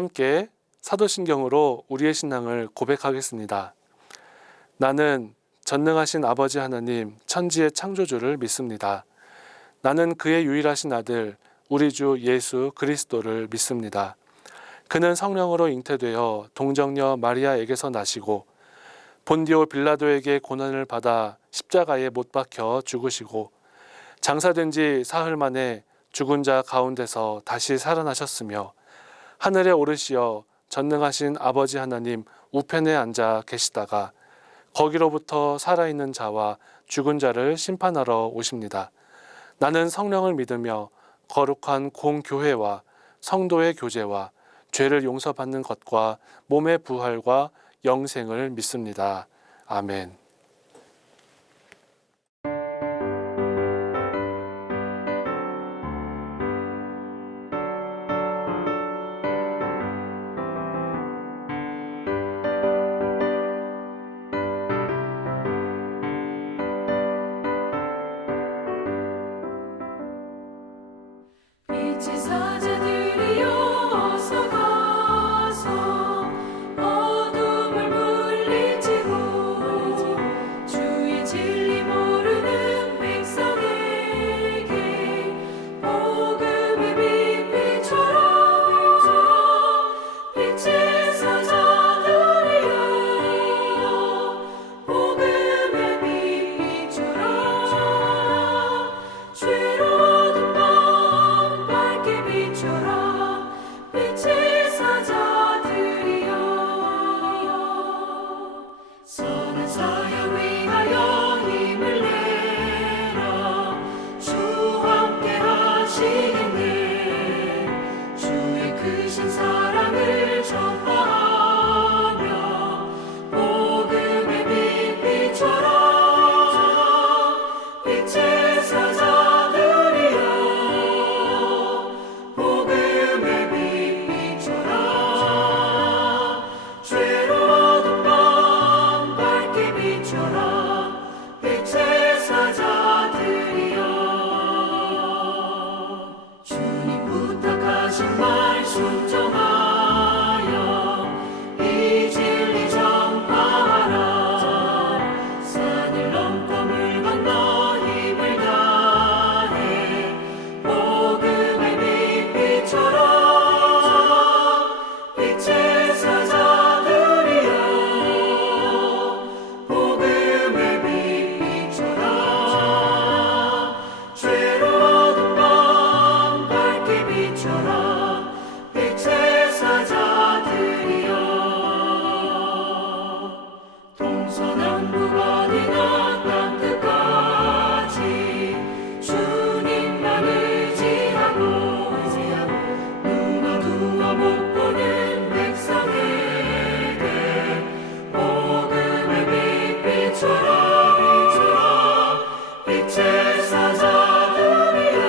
함께 사도신경으로 우리의 신앙을 고백하겠습니다. 나는 전능하신 아버지 하나님 천지의 창조주를 믿습니다. 나는 그의 유일하신 아들 우리 주 예수 그리스도를 믿습니다. 그는 성령으로 잉태되어 동정녀 마리아에게서 나시고 본디오 빌라도에게 고난을 받아 십자가에 못 박혀 죽으시고 장사된 지 사흘 만에 죽은 자 가운데서 다시 살아나셨으며 하늘에 오르시어 전능하신 아버지 하나님 우편에 앉아 계시다가 거기로부터 살아있는 자와 죽은 자를 심판하러 오십니다. 나는 성령을 믿으며 거룩한 공교회와 성도의 교제와 죄를 용서받는 것과 몸의 부활과 영생을 믿습니다. 아멘. 빛의 사자들이여 어서 가서 어둠을 물리치고 주의 진리 모르는 백성에게 복음의 빛 비춰라. 빛의 사자들이여 복음의 빛 비춰라. 죄로운 밤 밝게 비춰라. 빛의 사자들이여 선한 사역 위하여 힘을 내라. 주와 함께 하시겠네. 주의 크신 사랑을 전파하며 복음의 빛 비춰라. 빛의 사자들이여 복음의 빛 비춰라. 죄로운 밤 밝게 비춰라. 빛의 사자들이여 주님 부탁하신 말 순종하여 이 진리 전파하라. 산을 넘고 물 건너 힘을 다해 복음의 빛 비춰라. 빛의 사자들이여 복음의 빛 비춰라. 죄로운 밤 밝게 비춰라. 빛의 사자들이여 동서남북 어디나 땅 끝까지 주님만 의지하고 눈 어두워 못 보는 백성에게 복음의 빛 비춰라. 빛의 사자들이여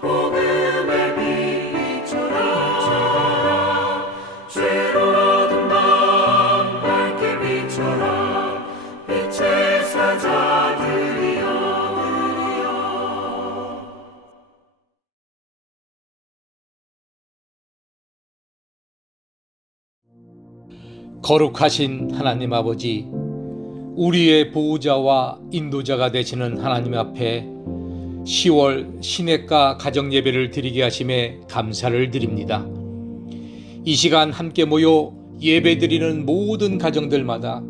복음의 빛 비춰라. 죄로운 밤 밝게 비춰라. 빛의 사자들이여 거룩하신 하나님 아버지, 우리의 보호자와 인도자가 되시는 하나님 앞에 10월 시냇가 가정예배를 드리게 하심에 감사를 드립니다. 이 시간 함께 모여 예배드리는 모든 가정들마다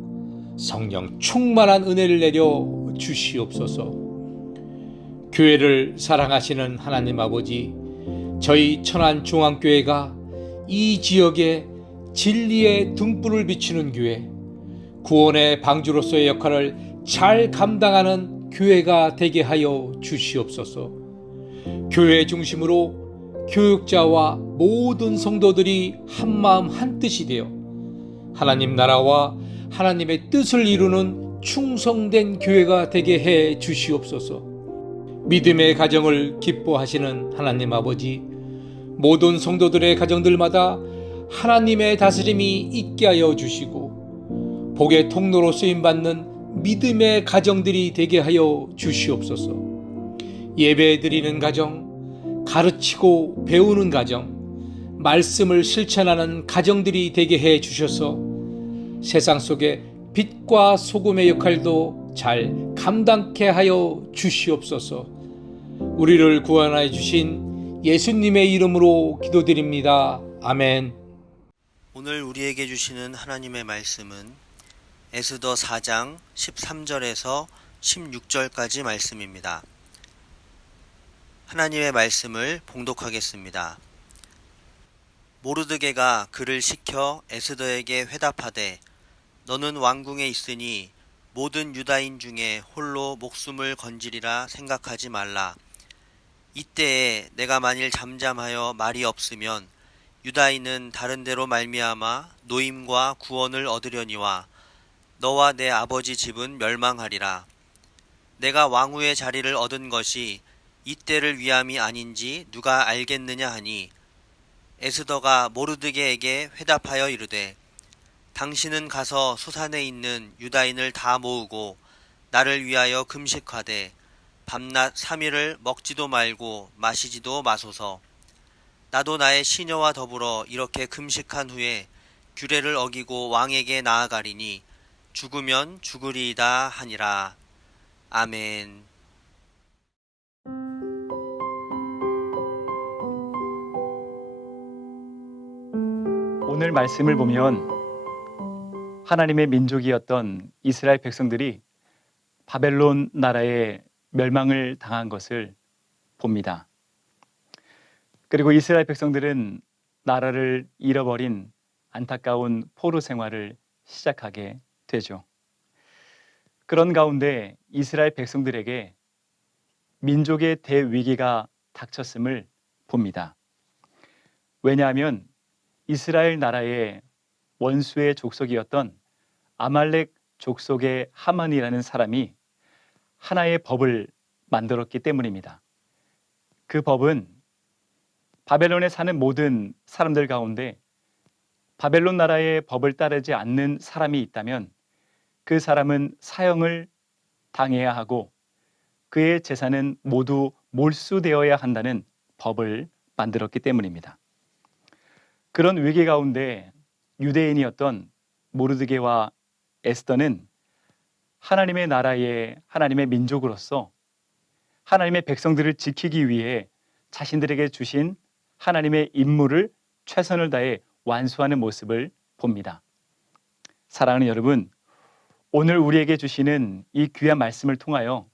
성령 충만한 은혜를 내려 주시옵소서. 교회를 사랑하시는 하나님 아버지, 저희 천안중앙교회가 이 지역에 진리의 등불을 비추는 교회, 구원의 방주로서의 역할을 잘 감당하는 교회가 되게 하여 주시옵소서. 교회 중심으로 교육자와 모든 성도들이 한마음 한뜻이 되어 하나님 나라와 하나님의 뜻을 이루는 충성된 교회가 되게 해 주시옵소서. 믿음의 가정을 기뻐하시는 하나님 아버지, 모든 성도들의 가정들마다 하나님의 다스림이 있게 하여 주시고 복의 통로로 쓰임받는 믿음의 가정들이 되게 하여 주시옵소서. 예배 드리는 가정, 가르치고 배우는 가정, 말씀을 실천하는 가정들이 되게 해 주셔서 세상 속에 빛과 소금의 역할도 잘 감당케 하여 주시옵소서. 우리를 구원하여 주신 예수님의 이름으로 기도드립니다. 아멘. 오늘 우리에게 주시는 하나님의 말씀은 에스더 4장 13절에서 16절까지 말씀입니다. 하나님의 말씀을 봉독하겠습니다. 모르드게가 그를 시켜 에스더에게 회답하되 너는 왕궁에 있으니 모든 유다인 중에 홀로 목숨을 건지리라 생각하지 말라. 이때에 내가 만일 잠잠하여 말이 없으면 유다인은 다른 데로 말미암아 노임과 구원을 얻으려니와 너와 내 아버지 집은 멸망하리라. 내가 왕후의 자리를 얻은 것이 이때를 위함이 아닌지 누가 알겠느냐 하니 에스더가 모르드게에게 회답하여 이르되 당신은 가서 수산에 있는 유다인을 다 모으고 나를 위하여 금식하되 밤낮 3일을 먹지도 말고 마시지도 마소서. 나도 나의 시녀와 더불어 이렇게 금식한 후에 규례를 어기고 왕에게 나아가리니 죽으면 죽으리이다 하니라. 아멘. 오늘 말씀을 보면 하나님의 민족이었던 이스라엘 백성들이 바벨론 나라에 멸망을 당한 것을 봅니다. 그리고 이스라엘 백성들은 나라를 잃어버린 안타까운 포로 생활을 시작하게 되죠. 그런 가운데 이스라엘 백성들에게 민족의 대위기가 닥쳤음을 봅니다. 왜냐하면 이스라엘 나라의 원수의 족속이었던 아말렉 족속의 하만이라는 사람이 하나의 법을 만들었기 때문입니다. 그 법은 바벨론에 사는 모든 사람들 가운데 바벨론 나라의 법을 따르지 않는 사람이 있다면 그 사람은 사형을 당해야 하고 그의 재산은 모두 몰수되어야 한다는 법을 만들었기 때문입니다. 그런 위기 가운데 유대인이었던 모르드게와 에스더는 하나님의 나라의 하나님의 민족으로서 하나님의 백성들을 지키기 위해 자신들에게 주신 하나님의 임무를 최선을 다해 완수하는 모습을 봅니다. 사랑하는 여러분, 오늘 우리에게 주시는 이 귀한 말씀을 통하여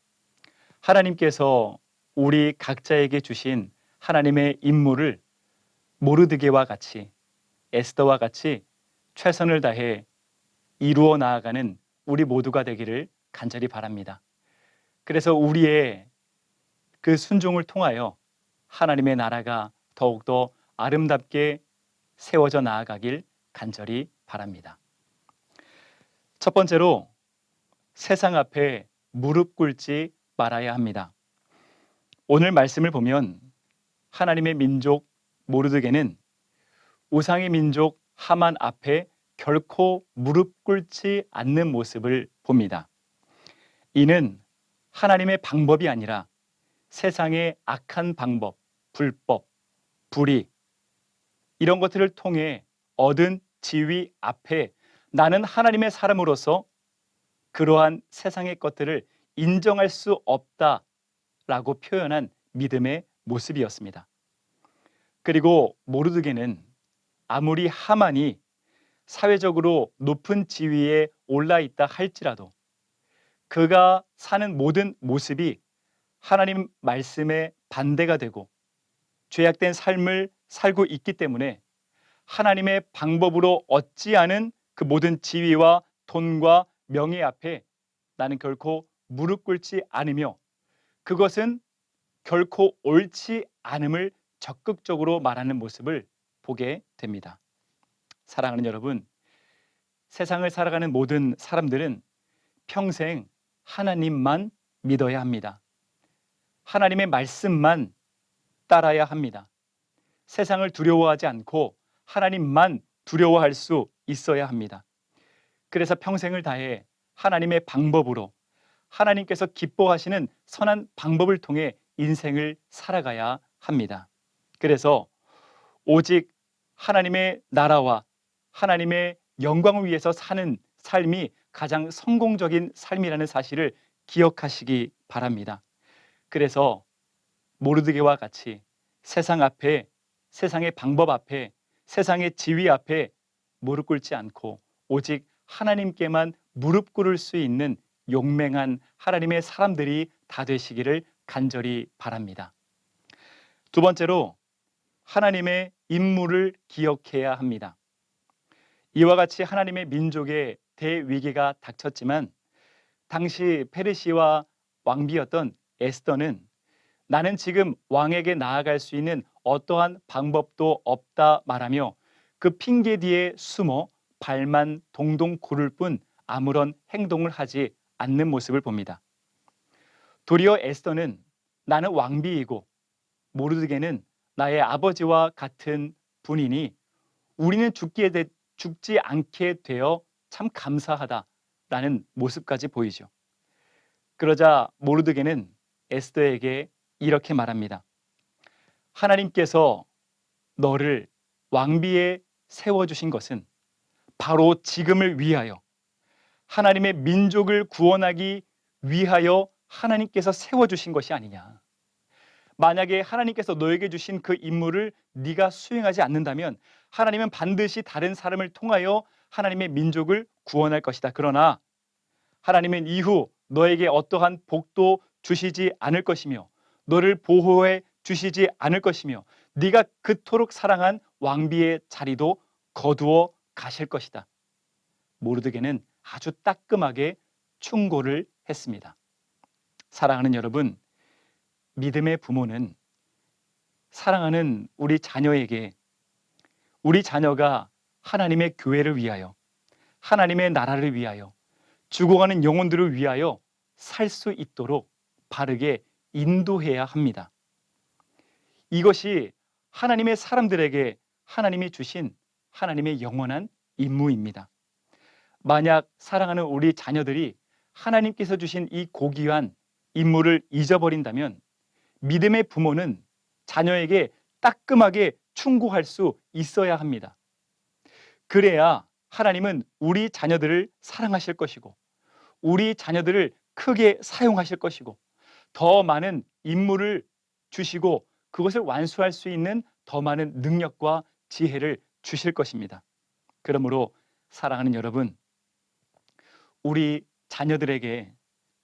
하나님께서 우리 각자에게 주신 하나님의 임무를 모르드게와 같이 에스더와 같이 최선을 다해 이루어 나아가는 우리 모두가 되기를 간절히 바랍니다. 그래서 우리의 그 순종을 통하여 하나님의 나라가 더욱더 아름답게 세워져 나아가길 간절히 바랍니다. 첫 번째로 세상 앞에 무릎 꿇지 말아야 합니다. 오늘 말씀을 보면 하나님의 민족 모르드게는 우상의 민족 하만 앞에 결코 무릎 꿇지 않는 모습을 봅니다. 이는 하나님의 방법이 아니라 세상의 악한 방법, 불법, 불의 이런 것들을 통해 얻은 지위 앞에 나는 하나님의 사람으로서 그러한 세상의 것들을 인정할 수 없다라고 표현한 믿음의 모습이었습니다. 그리고 모르드게는 아무리 하만이 사회적으로 높은 지위에 올라 있다 할지라도 그가 사는 모든 모습이 하나님 말씀에 반대가 되고 죄악된 삶을 살고 있기 때문에 하나님의 방법으로 얻지 않은 그 모든 지위와 돈과 명예 앞에 나는 결코 무릎 꿇지 않으며 그것은 결코 옳지 않음을 적극적으로 말하는 모습을 보게 됩니다. 사랑하는 여러분, 세상을 살아가는 모든 사람들은 평생 하나님만 믿어야 합니다. 하나님의 말씀만 따라야 합니다. 세상을 두려워하지 않고 하나님만 두려워할 수 있어야 합니다. 그래서 평생을 다해 하나님의 방법으로 하나님께서 기뻐하시는 선한 방법을 통해 인생을 살아가야 합니다. 그래서 오직 하나님의 나라와 하나님의 영광을 위해서 사는 삶이 가장 성공적인 삶이라는 사실을 기억하시기 바랍니다. 그래서 모르드게와 같이 세상 앞에, 세상의 방법 앞에, 세상의 지위 앞에 무릎 꿇지 않고 오직 하나님께만 무릎 꿇을 수 있는 용맹한 하나님의 사람들이 다 되시기를 간절히 바랍니다. 두 번째로 하나님의 임무를 기억해야 합니다. 이와 같이 하나님의 민족에 대위기가 닥쳤지만 당시 페르시아 왕비였던 에스더는 나는 지금 왕에게 나아갈 수 있는 어떠한 방법도 없다 말하며 그 핑계 뒤에 숨어 발만 동동 구를 뿐 아무런 행동을 하지 않는 모습을 봅니다. 도리어 에스더는 나는 왕비이고 모르드게는 나의 아버지와 같은 분이니 우리는 죽지 않게 되어 참 감사하다라는 모습까지 보이죠. 그러자 모르드게는 에스더에게 이렇게 말합니다. 하나님께서 너를 왕비에 세워주신 것은 바로 지금을 위하여 하나님의 민족을 구원하기 위하여 하나님께서 세워주신 것이 아니냐. 만약에 하나님께서 너에게 주신 그 임무를 네가 수행하지 않는다면 하나님은 반드시 다른 사람을 통하여 하나님의 민족을 구원할 것이다. 그러나 하나님은 이후 너에게 어떠한 복도 주시지 않을 것이며 너를 보호해 주시지 않을 것이며 네가 그토록 사랑한 왕비의 자리도 거두어 가실 것이다. 모르드게는 아주 따끔하게 충고를 했습니다. 사랑하는 여러분, 믿음의 부모는 사랑하는 우리 자녀에게 우리 자녀가 하나님의 교회를 위하여 하나님의 나라를 위하여 죽어가는 영혼들을 위하여 살 수 있도록 바르게 인도해야 합니다. 이것이 하나님의 사람들에게 하나님이 주신 하나님의 영원한 임무입니다. 만약 사랑하는 우리 자녀들이 하나님께서 주신 이 고귀한 임무를 잊어버린다면 믿음의 부모는 자녀에게 따끔하게 충고할 수 있어야 합니다. 그래야 하나님은 우리 자녀들을 사랑하실 것이고 우리 자녀들을 크게 사용하실 것이고 더 많은 임무를 주시고 그것을 완수할 수 있는 더 많은 능력과 지혜를 주실 것입니다. 그러므로 사랑하는 여러분, 우리 자녀들에게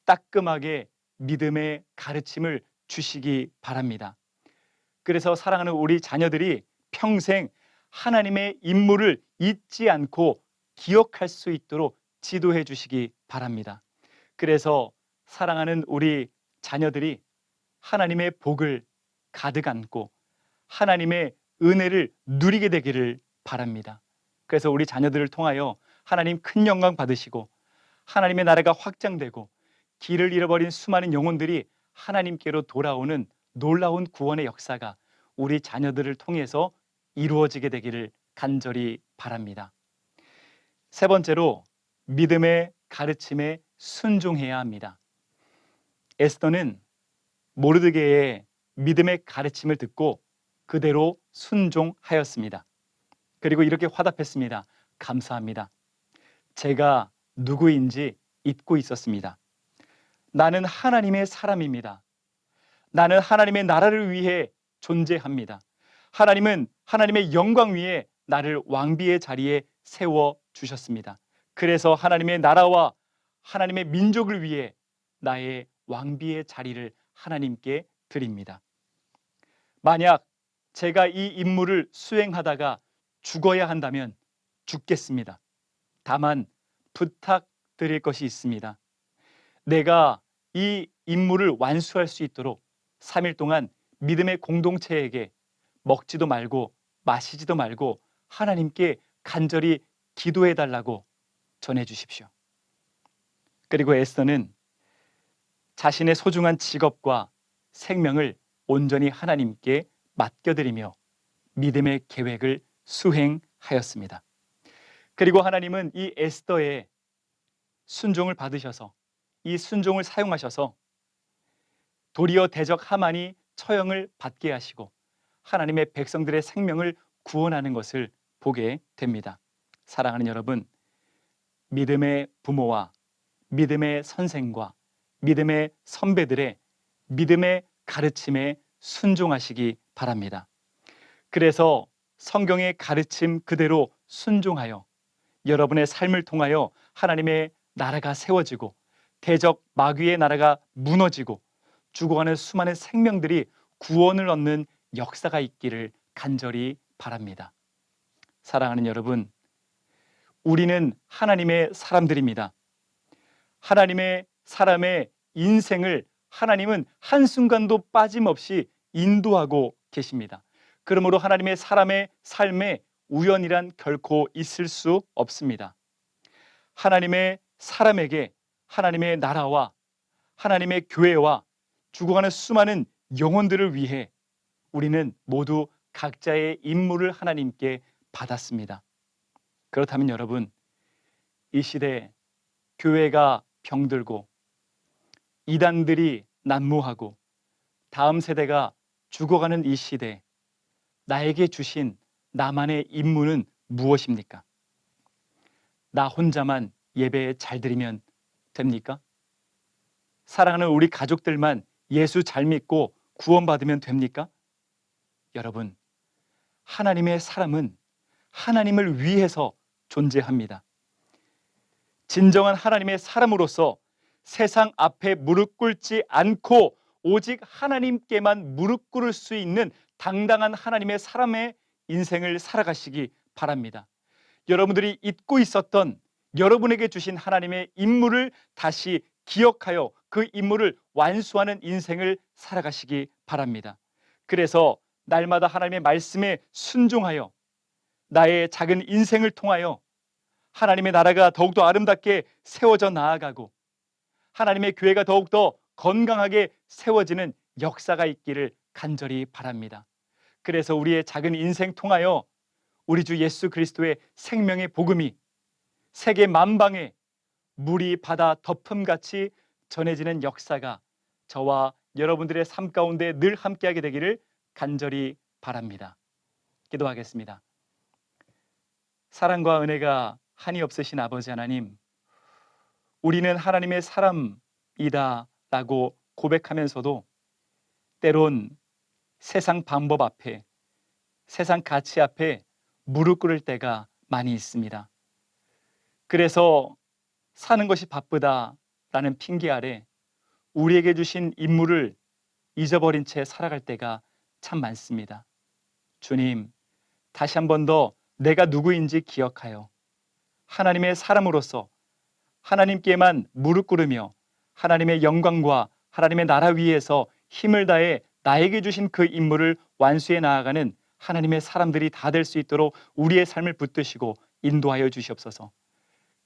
따끔하게 믿음의 가르침을 주시기 바랍니다. 그래서 사랑하는 우리 자녀들이 평생 하나님의 임무를 잊지 않고 기억할 수 있도록 지도해 주시기 바랍니다. 그래서 사랑하는 우리 자녀들이 하나님의 복을 가득 안고 하나님의 은혜를 누리게 되기를 바랍니다. 그래서 우리 자녀들을 통하여 하나님 큰 영광 받으시고 하나님의 나라가 확장되고 길을 잃어버린 수많은 영혼들이 하나님께로 돌아오는 놀라운 구원의 역사가 우리 자녀들을 통해서 이루어지게 되기를 간절히 바랍니다. 세 번째로 믿음의 가르침에 순종해야 합니다. 에스더는 모르드게의 믿음의 가르침을 듣고 그대로 순종하였습니다. 그리고 이렇게 화답했습니다. 감사합니다. 제가 누구인지 잊고 있었습니다. 나는 하나님의 사람입니다. 나는 하나님의 나라를 위해 존재합니다. 하나님은 하나님의 영광 위에 나를 왕비의 자리에 세워 주셨습니다. 그래서 하나님의 나라와 하나님의 민족을 위해 나의 왕비의 자리를 하나님께 드립니다. 만약 제가 이 임무를 수행하다가 죽어야 한다면 죽겠습니다. 다만 부탁드릴 것이 있습니다. 내가 이 임무를 완수할 수 있도록 3일 동안 믿음의 공동체에게 먹지도 말고 마시지도 말고 하나님께 간절히 기도해 달라고 전해 주십시오. 그리고 에스더는 자신의 소중한 직업과 생명을 온전히 하나님께 맡겨드리며 믿음의 계획을 수행하였습니다. 그리고 하나님은 이 에스더의 순종을 받으셔서 이 순종을 사용하셔서 도리어 대적 하만이 처형을 받게 하시고 하나님의 백성들의 생명을 구원하는 것을 보게 됩니다. 사랑하는 여러분, 믿음의 부모와 믿음의 선생과 믿음의 선배들의 믿음의 가르침에 순종하시기 바랍니다. 그래서 성경의 가르침 그대로 순종하여 여러분의 삶을 통하여 하나님의 나라가 세워지고 대적 마귀의 나라가 무너지고 죽어가는 수많은 생명들이 구원을 얻는 역사가 있기를 간절히 바랍니다. 사랑하는 여러분, 우리는 하나님의 사람들입니다. 하나님의 사람의 인생을 하나님은 한순간도 빠짐없이 인도하고 계십니다. 그러므로 하나님의 사람의 삶에 우연이란 결코 있을 수 없습니다. 하나님의 사람에게 하나님의 나라와 하나님의 교회와 죽어가는 수많은 영혼들을 위해 우리는 모두 각자의 임무를 하나님께 받았습니다. 그렇다면 여러분, 이 시대에 교회가 병들고 이단들이 난무하고 다음 세대가 죽어가는 이 시대에 나에게 주신 나만의 임무는 무엇입니까? 나 혼자만 예배 잘 드리면 됩니까? 사랑하는 우리 가족들만 예수 잘 믿고 구원받으면 됩니까? 여러분, 하나님의 사람은 하나님을 위해서 존재합니다. 진정한 하나님의 사람으로서 세상 앞에 무릎 꿇지 않고 오직 하나님께만 무릎 꿇을 수 있는 당당한 하나님의 사람의 인생을 살아가시기 바랍니다. 여러분들이 잊고 있었던 여러분에게 주신 하나님의 임무를 다시 기억하여 그 임무를 완수하는 인생을 살아가시기 바랍니다. 그래서 날마다 하나님의 말씀에 순종하여 나의 작은 인생을 통하여 하나님의 나라가 더욱더 아름답게 세워져 나아가고 하나님의 교회가 더욱더 건강하게 세워지는 역사가 있기를 간절히 바랍니다. 그래서 우리의 작은 인생 통하여 우리 주 예수 그리스도의 생명의 복음이 세계 만방에 물이 바다 덮음같이 전해지는 역사가 저와 여러분들의 삶 가운데 늘 함께하게 되기를 간절히 바랍니다. 기도하겠습니다. 사랑과 은혜가 한이 없으신 아버지 하나님, 우리는 하나님의 사람이다 라고 고백하면서도 때론 세상 방법 앞에, 세상 가치 앞에 무릎 꿇을 때가 많이 있습니다. 그래서 사는 것이 바쁘다라는 핑계 아래 우리에게 주신 임무를 잊어버린 채 살아갈 때가 참 많습니다. 주님, 다시 한 번 더 내가 누구인지 기억하여 하나님의 사람으로서 하나님께만 무릎 꿇으며 하나님의 영광과 하나님의 나라 위에서 힘을 다해 나에게 주신 그 임무를 완수해 나아가는 하나님의 사람들이 다 될 수 있도록 우리의 삶을 붙드시고 인도하여 주시옵소서.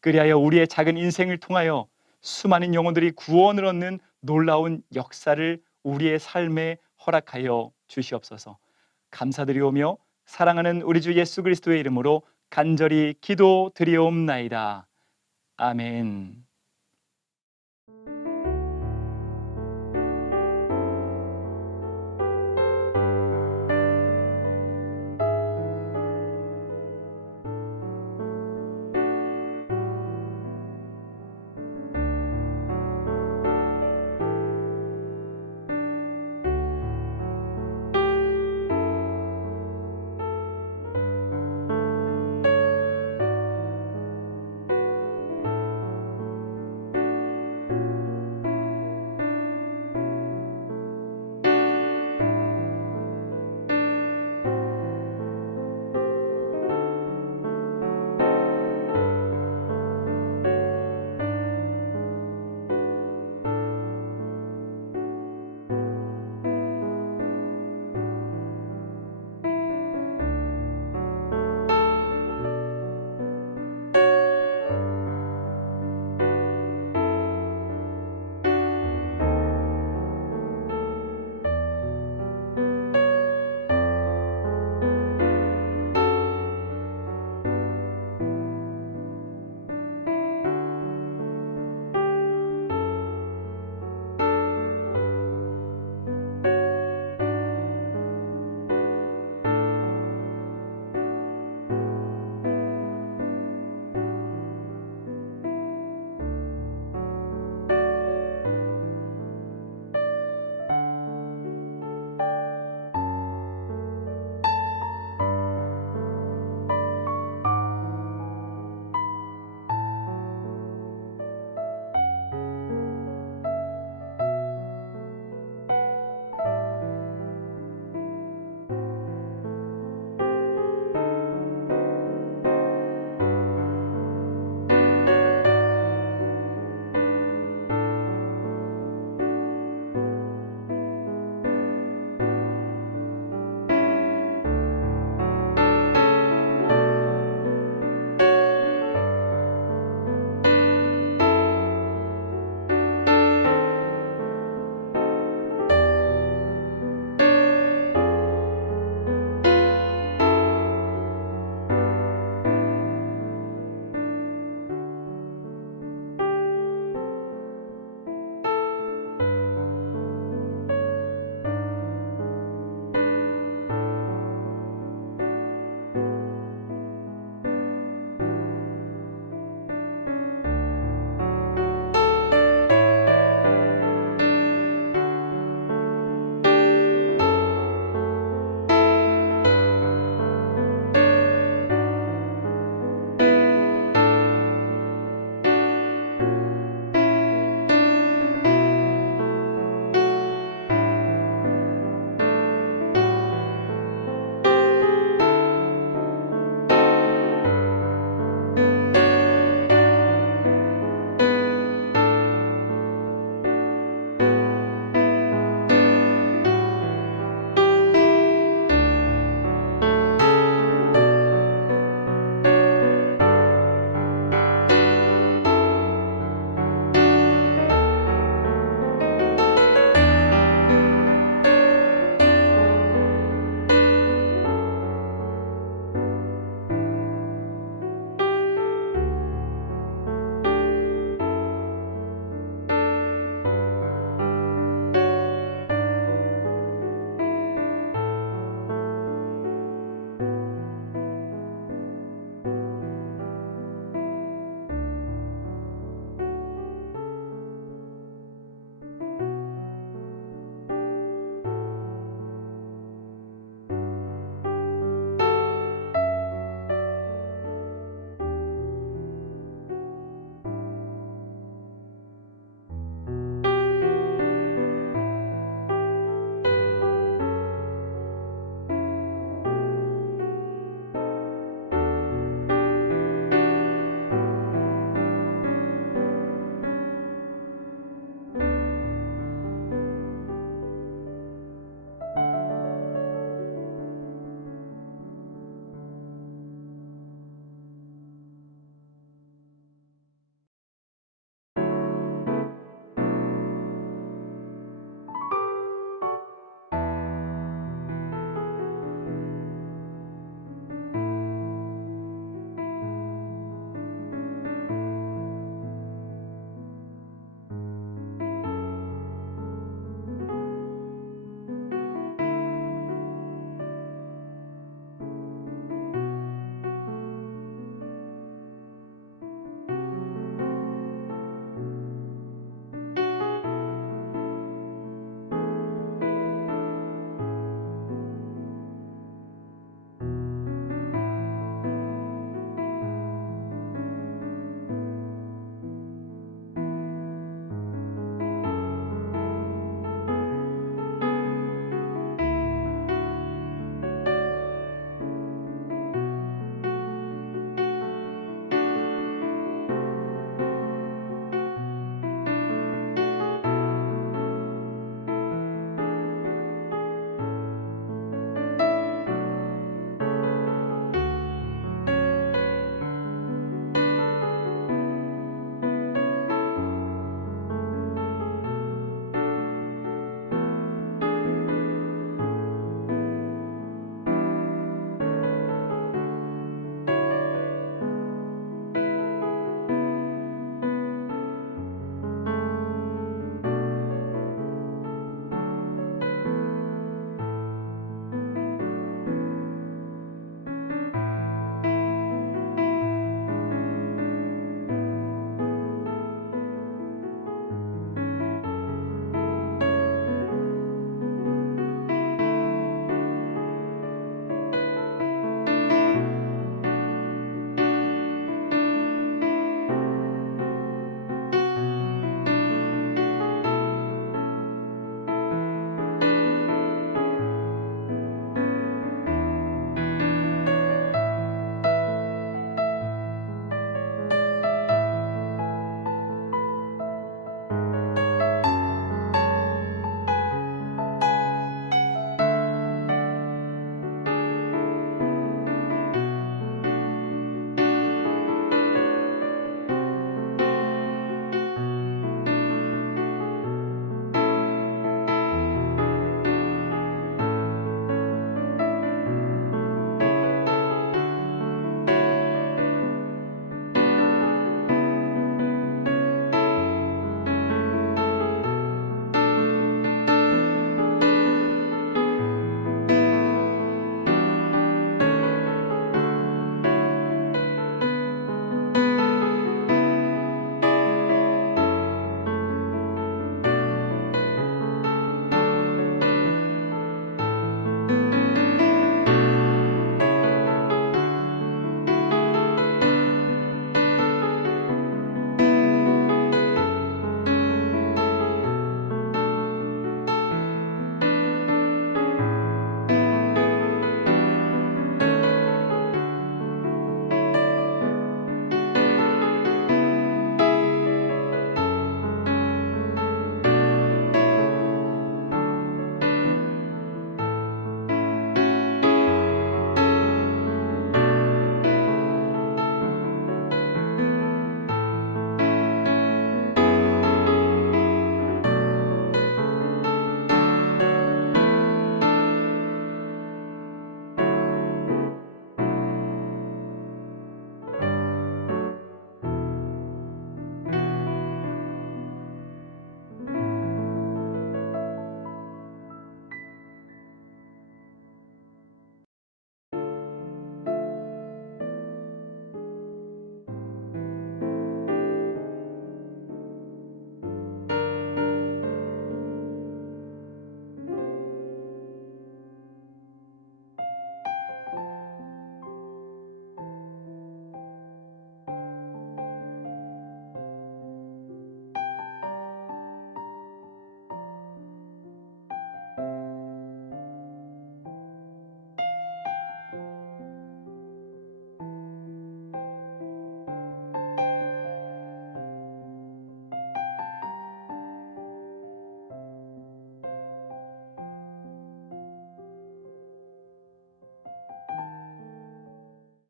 그리하여 우리의 작은 인생을 통하여 수많은 영혼들이 구원을 얻는 놀라운 역사를 우리의 삶에 허락하여 주시옵소서. 감사드리오며 사랑하는 우리 주 예수 그리스도의 이름으로 간절히 기도드리옵나이다. 아멘.